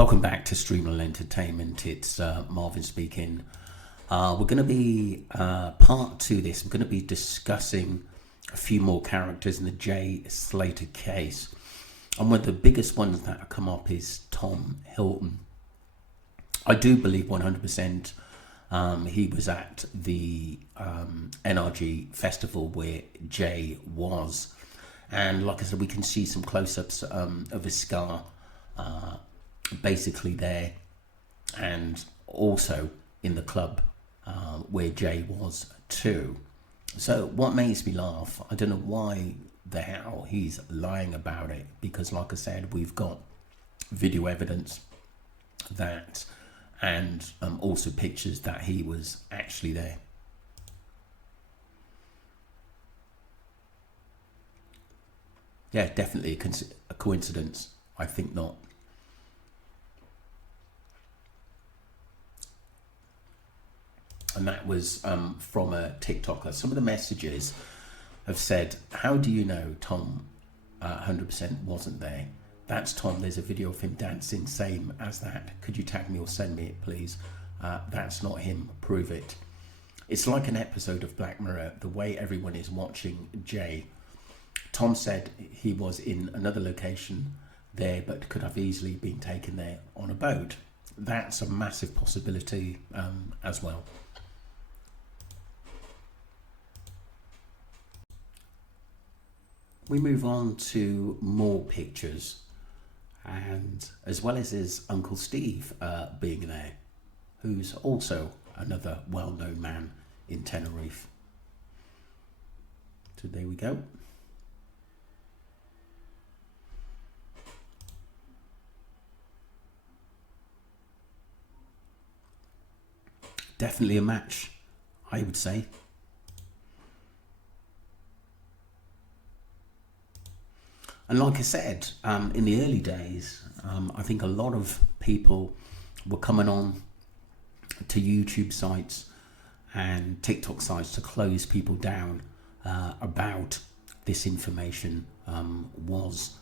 Welcome back to Streamline Entertainment. It's Marvin speaking. We're going to be part to this. We're going to be discussing a few more characters in the Jay Slater case. And one of the biggest ones that have come up is Tom Hilton. I do believe 100% he was at the NRG festival where Jay was. And like I said, we can see some close-ups of his scar basically there, and also in the club where Jay was too. So what makes me laugh, I don't know why the hell he's lying about it, because like I said, we've got video evidence that, and also pictures that he was actually there. Yeah, definitely a coincidence. I think not. And that was from a TikToker. Some of the messages have said, how do you know Tom 100% wasn't there? That's Tom. There's a video of him dancing, same as that. Could you tag me or send me it, please? That's not him. Prove it. It's like an episode of Black Mirror, the way everyone is watching Jay. Tom said he was in another location there, but could have easily been taken there on a boat. That's a massive possibility as well. We move on to more pictures, and as well as his Uncle Steve being there, who's also another well-known man in Tenerife. So there we go. Definitely a match, I would say. And like I said, in the early days, I think a lot of people were coming on to YouTube sites and TikTok sites to close people down about this information. Was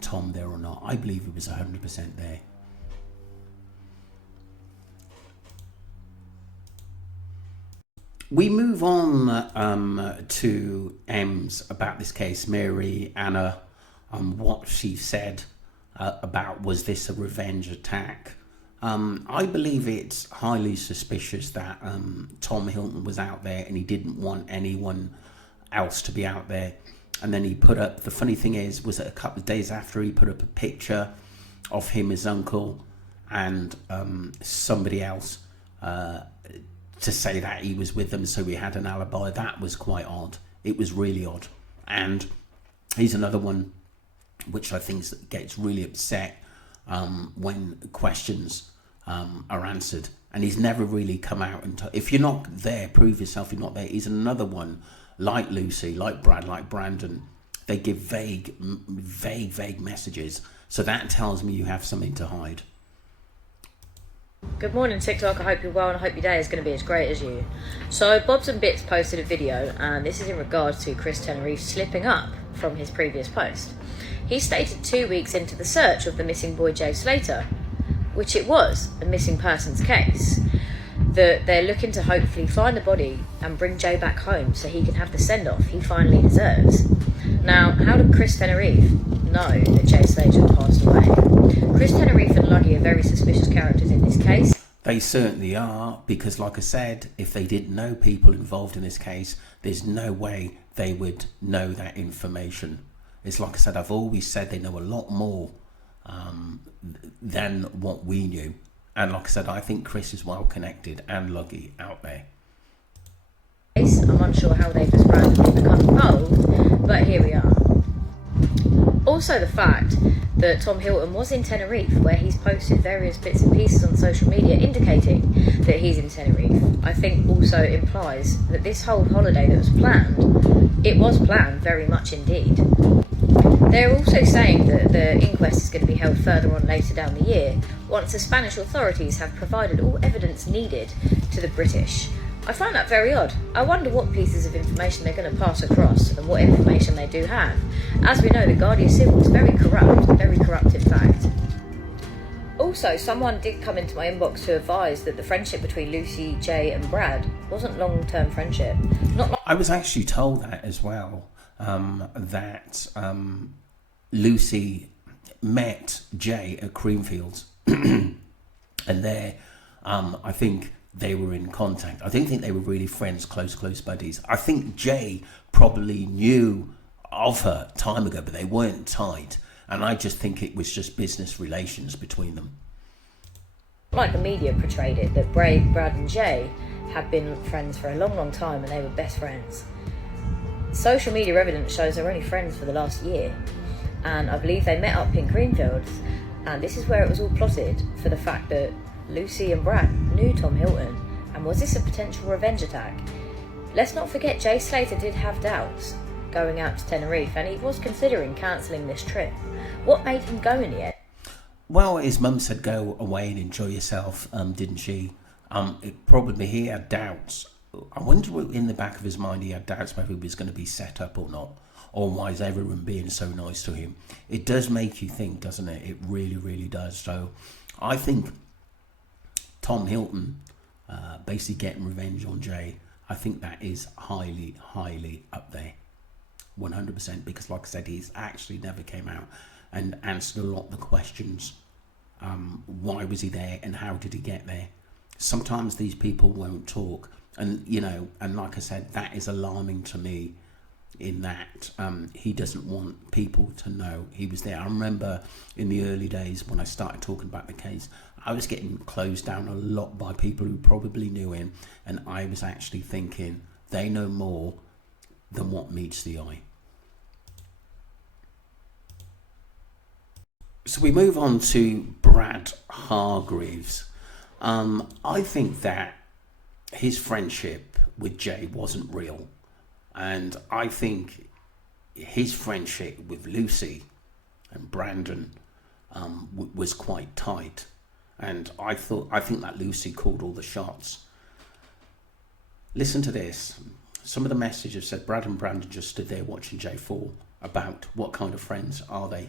Tom there or not? I believe he was 100% there. We move on to Ems about this case, Mary Anna. What she said about, was this a revenge attack? I believe it's highly suspicious that Tom Hilton was out there and he didn't want anyone else to be out there. And then he put up, the funny thing is, was it a couple of days after he put up a picture of him, his uncle, and somebody else to say that he was with them, so he had an alibi. That was quite odd. It was really odd. And he's another one which I think gets really upset when questions are answered, and he's never really come out and if you're not there, prove yourself. You're not there. He's another one like Lucy, like Brad, like Brandon. They give vague messages, so that tells me you have something to hide. Good morning, TikTok. I hope you're well and I hope your day is going to be as great as you. So Bobs and Bits posted a video, and this is in regards to Chris Tenerife slipping up from his previous post. He stated 2 weeks into the search of the missing boy Jay Slater, which it was a missing persons case, that they're looking to hopefully find the body and bring Jay back home so he can have the send-off he finally deserves. Now, how did Chris Tenerife know that Jay Slater had passed away? Chris Tenerife and Luggy are very suspicious characters in this case. They certainly are, because like I said, if they didn't know people involved in this case, there's no way they would know that information. It's like I said, I've always said they know a lot more than what we knew. And like I said, I think Chris is well connected and Luggy out there. I'm unsure how they've just randomly become involved, but here we are. Also the fact that Tom Hilton was in Tenerife, where he's posted various bits and pieces on social media indicating that he's in Tenerife, I think also implies that this whole holiday that was planned, it was planned very much indeed. They're also saying that the inquest is going to be held further on later down the year, once the Spanish authorities have provided all evidence needed to the British. I find that very odd. I wonder what pieces of information they're going to pass across and what information they do have. As we know, the Guardia Civil is very corrupt in fact. Also, someone did come into my inbox to advise that the friendship between Lucy, Jay, and Brad wasn't long-term friendship. I was actually told that as well, that Lucy met Jay at Creamfields, and there, I think they were in contact. I don't think they were really friends, close buddies. I think Jay probably knew of her time ago, but they weren't tied. And I just think it was just business relations between them. Like the media portrayed it, that Brad and Jay had been friends for a long time and they were best friends. Social media evidence shows they're only friends for the last year, and I believe they met up in Greenfields, and this is where it was all plotted for the fact that Lucy and Brad knew Tom Hilton, and was this a potential revenge attack? Let's not forget Jay Slater did have doubts going out to Tenerife, and he was considering cancelling this trip. What made him go in the end? Well, his mum said go away and enjoy yourself, didn't she? Probably he had doubts. I wonder in the back of his mind he had doubts whether he was going to be set up or not, or why is everyone being so nice to him. It does make you think, doesn't it? It really does. So I think Tom Hilton basically getting revenge on Jay, I think that is highly up there, 100%, because like I said, he's actually never came out and answered a lot of the questions. Why was he there and how did he get there? Sometimes these people won't talk, and and like I said, that is alarming to me, in that he doesn't want people to know he was there. I remember in the early days when I started talking about the case, I was getting closed down a lot by people who probably knew him, and I was actually thinking they know more than what meets the eye. So we move on to Brad Hargreaves. I think that his friendship with Jay wasn't real, and I think his friendship with Lucy and Brandon was quite tight, and I think that Lucy called all the shots. Listen to this. Some of the messages said Brad and Brandon just stood there watching Jay fall. About what kind of friends are they?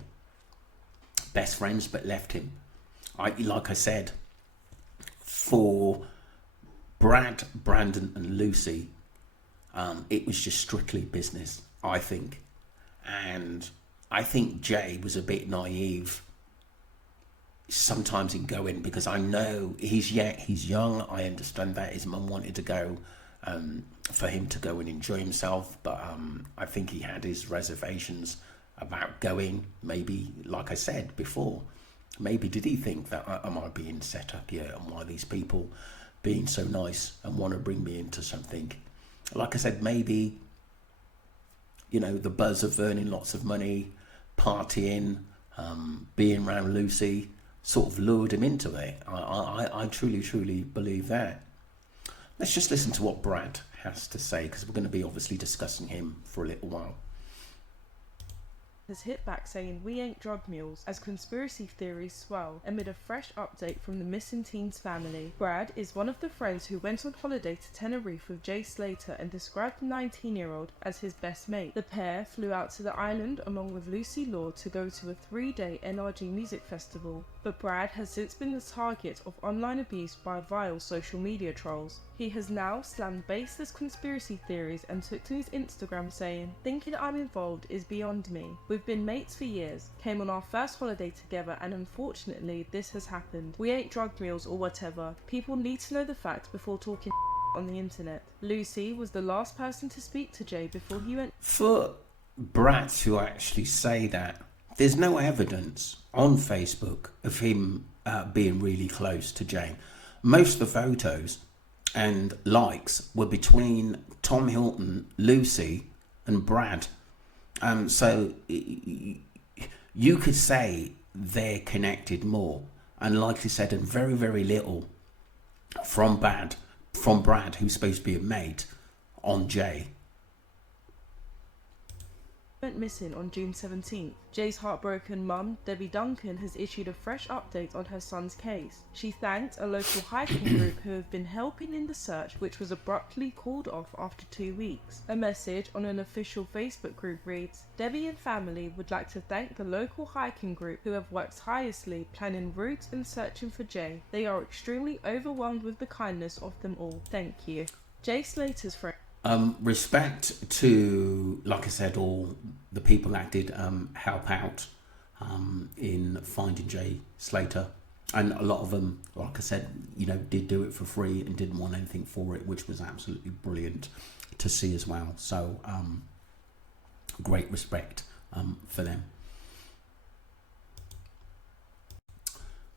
Best friends, but left him. Like I said, for Brad, Brandon and Lucy, it was just strictly business, I think. And I think Jay was a bit naive sometimes in going, because I know he's young. I understand that his mum wanted to go, for him to go and enjoy himself, but I think he had his reservations about going. Maybe, like I said before, maybe did he think that am I being set up here, and why are these people being so nice and want to bring me into something? Like I said, maybe the buzz of earning lots of money, partying, being around Lucy sort of lured him into it. I truly believe that. Let's just listen to what Brad has to say, because we're going to be obviously discussing him for a little while. Has hit back saying we ain't drug mules as conspiracy theories swell amid a fresh update from the missing teen's family. Brad is one of the friends who went on holiday to Tenerife with Jay Slater and described the 19-year-old as his best mate. The pair flew out to the island along with Lucy Law to go to a 3-day NRG music festival, but Brad has since been the target of online abuse by vile social media trolls. He has now slammed baseless conspiracy theories and took to his Instagram saying, "Thinking I'm involved is beyond me. We've been mates for years, came on our first holiday together, and unfortunately this has happened. We ain't drug mules or whatever. People need to know the facts before talking on the internet." Lucy was the last person to speak to Jay before he went. For Brad to actually say that, there's no evidence on Facebook of him being really close to Jay. Most of the photos and likes were between Tom Hilton, Lucy and Brad. So you could say they're connected more, and like you said, and very little from Brad, who's supposed to be a mate, on Jay. went missing on June 17th. Jay's heartbroken mum, Debbie Duncan, has issued a fresh update on her son's case. She thanked a local hiking group who have been helping in the search, which was abruptly called off after 2 weeks. A message on an official Facebook group reads, "Debbie and family would like to thank the local hiking group who have worked tirelessly planning routes and searching for Jay. They are extremely overwhelmed with the kindness of them all. Thank you." Jay Slater's friend. Respect to, like I said, all the people that did help out in finding Jay Slater, and a lot of them, like I said, did do it for free and didn't want anything for it, which was absolutely brilliant to see as well. So great respect for them.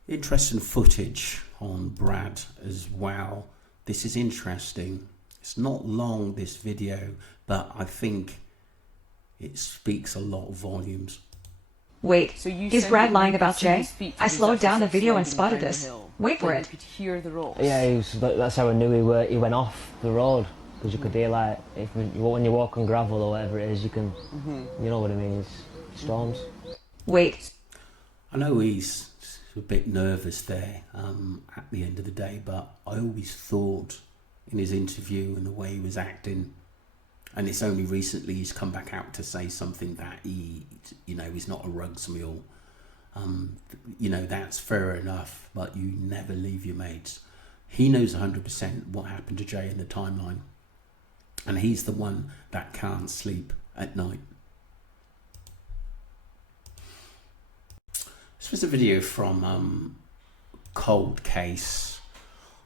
Interesting footage on Brad as well. This is interesting. It's not long, this video, but I think it speaks a lot of volumes. Wait, So is Brad lying about Jay? I slowed down the video and spotted this. Wait for it. You could hear the rolls. Yeah, that's how I knew he went off the road, because you could hear, like, when you walk on gravel or whatever it is, you can, you know what I mean, it's storms. Wait. I know he's a bit nervous there at the end of the day, but I always thought in his interview and the way he was acting, and it's only recently he's come back out to say something that he's not a rugs mule. That's fair enough, but you never leave your mates. He knows 100% what happened to Jay in the timeline, and he's the one that can't sleep at night. This was a video from Cold Case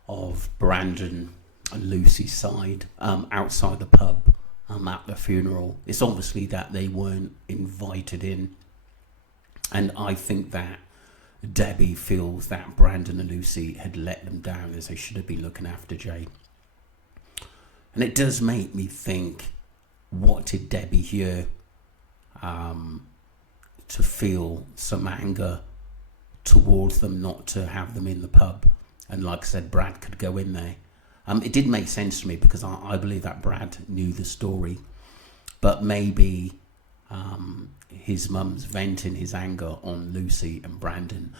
of Brandon and Lucy's side outside the pub at the funeral. It's obviously that they weren't invited in, and I think that Debbie feels that Brandon and Lucy had let them down, as they should have been looking after Jay. And it does make me think, what did Debbie hear to feel some anger towards them not to have them in the pub? And like I said, Brad could go in there. It did make sense to me, because I believe that Brad knew the story, but maybe his mum's venting his anger on Lucy and Brandon,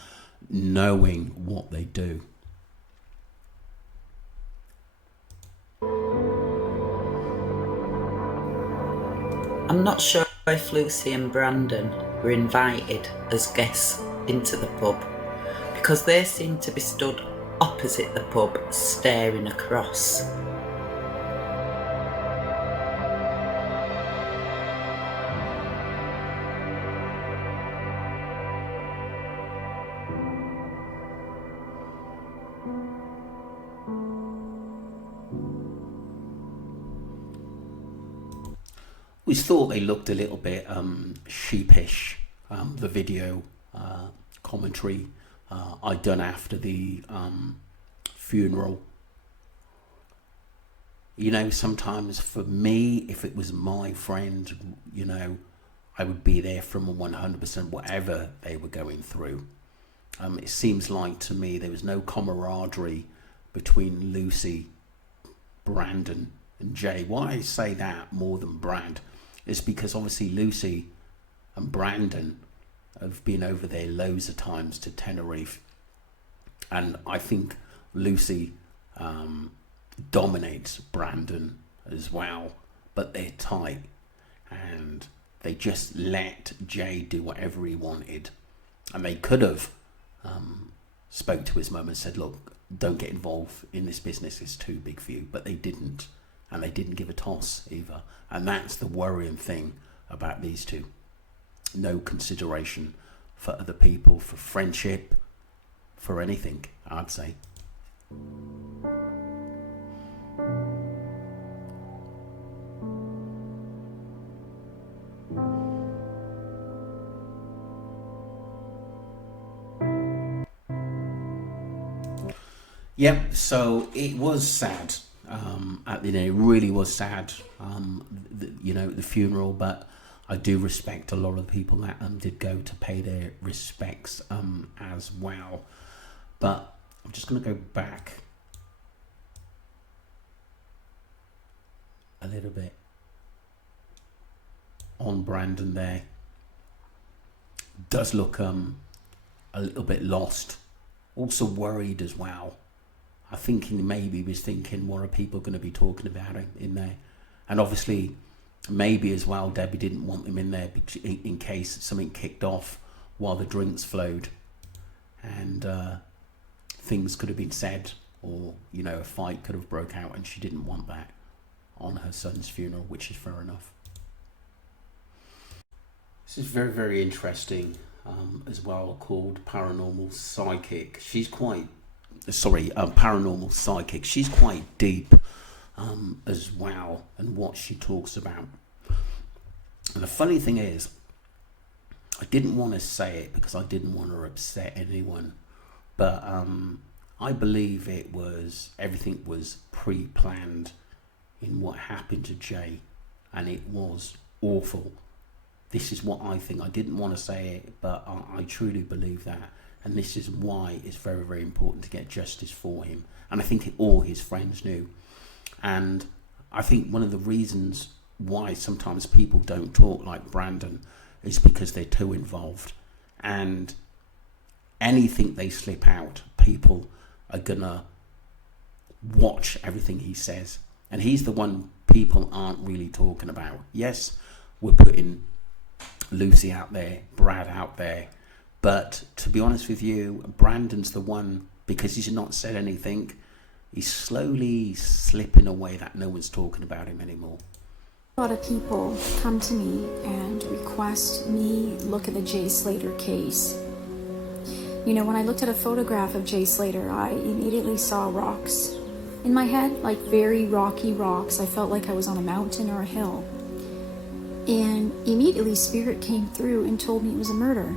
knowing what they do. I'm not sure if Lucy and Brandon were invited as guests into the pub, because they seemed to be stood opposite the pub staring across. We thought they looked a little bit sheepish, the video commentary I'd done after the funeral. Sometimes for me, if it was my friend, I would be there from 100% whatever they were going through. It seems like to me there was no camaraderie between Lucy, Brandon and Jay. Why I say that more than Brad is because obviously Lucy and Brandon have been over there loads of times to Tenerife, and I think Lucy dominates Brandon as well, but they're tight and they just let Jay do whatever he wanted. And they could have spoke to his mum and said, look, don't get involved in this business, it's too big for you, but they didn't. And they didn't give a toss either. And that's the worrying thing about these two. No consideration for other people, for friendship, for anything, I'd say. Yep, so it was sad. At the end, it really was sad. The funeral, but I do respect a lot of the people that did go to pay their respects as well. But I'm just going to go back a little bit on Brandon there does look a little bit lost, also worried as well. I think maybe he was thinking, what are people going to be talking about him in there? And obviously, maybe as well, Debbie didn't want him in there in case something kicked off while the drinks flowed, and things could have been said, or a fight could have broke out, and she didn't want that on her son's funeral, which is fair enough. This is very, very interesting as well, called Paranormal Psychic. Paranormal Psychic. She's quite deep as well, and what she talks about. And the funny thing is, I didn't want to say it because I didn't want to upset anyone, but I believe everything was pre-planned in what happened to Jay, and it was awful. This is what I think. I didn't want to say it, but I truly believe that. And this is why it's very, very important to get justice for him. And I think all his friends knew. And I think one of the reasons why sometimes people don't talk like Brandon is because they're too involved. And anything they slip out, people are going to watch everything he says. And he's the one people aren't really talking about. Yes, we're putting Lucy out there, Brad out there. But to be honest with you, Brandon's the one, because he's not said anything, he's slowly slipping away that no one's talking about him anymore. A lot of people come to me and request me look at the Jay Slater case. When I looked at a photograph of Jay Slater, I immediately saw rocks in my head, like very rocky rocks. I felt like I was on a mountain or a hill. And immediately Spirit came through and told me it was a murder.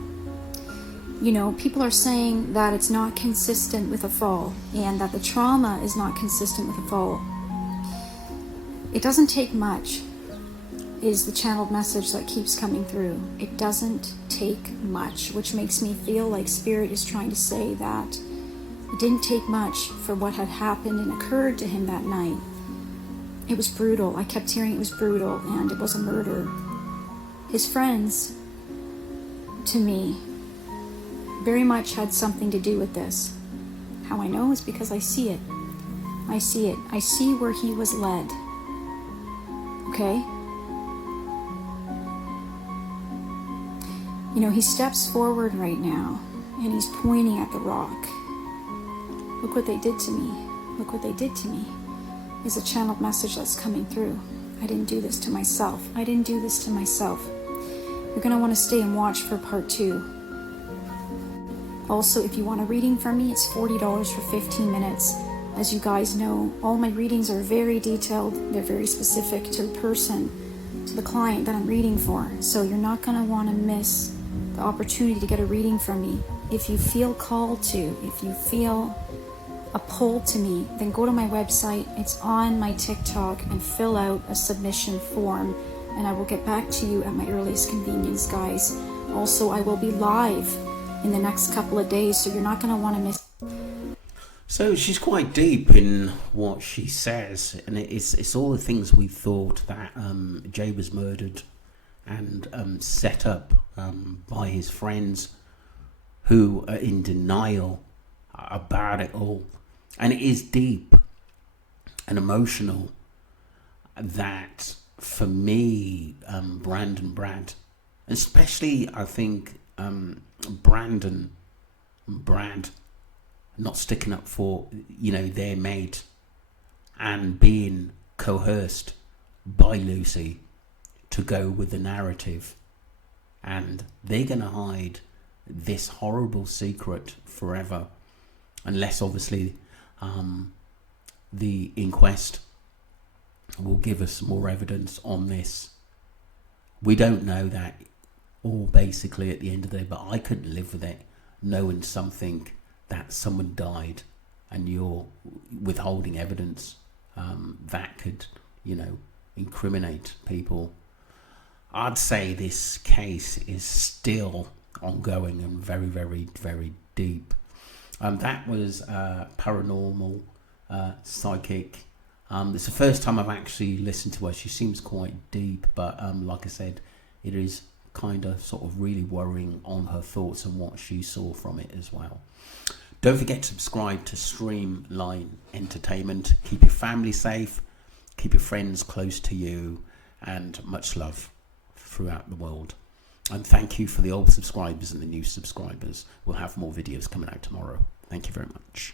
People are saying that it's not consistent with a fall, and that the trauma is not consistent with a fall. It doesn't take much, is the channeled message that keeps coming through. It doesn't take much, which makes me feel like Spirit is trying to say that it didn't take much for what had happened and occurred to him that night. It was brutal. I kept hearing it was brutal, and it was a murder. His friends, to me, very much had something to do with this. How I know is because I see it. I see it. I see where he was led. Okay? He steps forward right now, and he's pointing at the rock. Look what they did to me. Look what they did to me. Is a channeled message that's coming through. I didn't do this to myself. I didn't do this to myself. You're going to want to stay and watch for part 2. Also, if you want a reading from me, it's $40 for 15 minutes. As you guys know, all my readings are very detailed. They're very specific to the person, to the client that I'm reading for. So you're not going to want to miss the opportunity to get a reading from me. If you feel called to, if you feel a pull to me, then go to my website. It's on my TikTok, and fill out a submission form, and I will get back to you at my earliest convenience, guys. Also, I will be live in the next couple of days, so you're not going to want to miss. So she's quite deep in what she says, and it's all the things we thought, that Jay was murdered and set up by his friends, who are in denial about it all. And it is deep and emotional that, for me, Brad, especially I think Brad not sticking up for their mate, and being coerced by Lucy to go with the narrative, and they're going to hide this horrible secret forever, unless obviously the inquest will give us more evidence on this. We don't know that all, basically, at the end of the day, but I couldn't live with it, knowing something, that someone died and you're withholding evidence that could incriminate people. I'd say this case is still ongoing and very, very, very deep. That was Paranormal Psychic. It's the first time I've actually listened to her. She seems quite deep, but like I said, it is kind of sort of really worrying on her thoughts and what she saw from it as well. Don't forget to subscribe to Streamline Entertainment. Keep your family safe, keep your friends close to you, and much love throughout the world. And thank you for the old subscribers and the new subscribers. We'll have more videos coming out tomorrow. Thank you very much.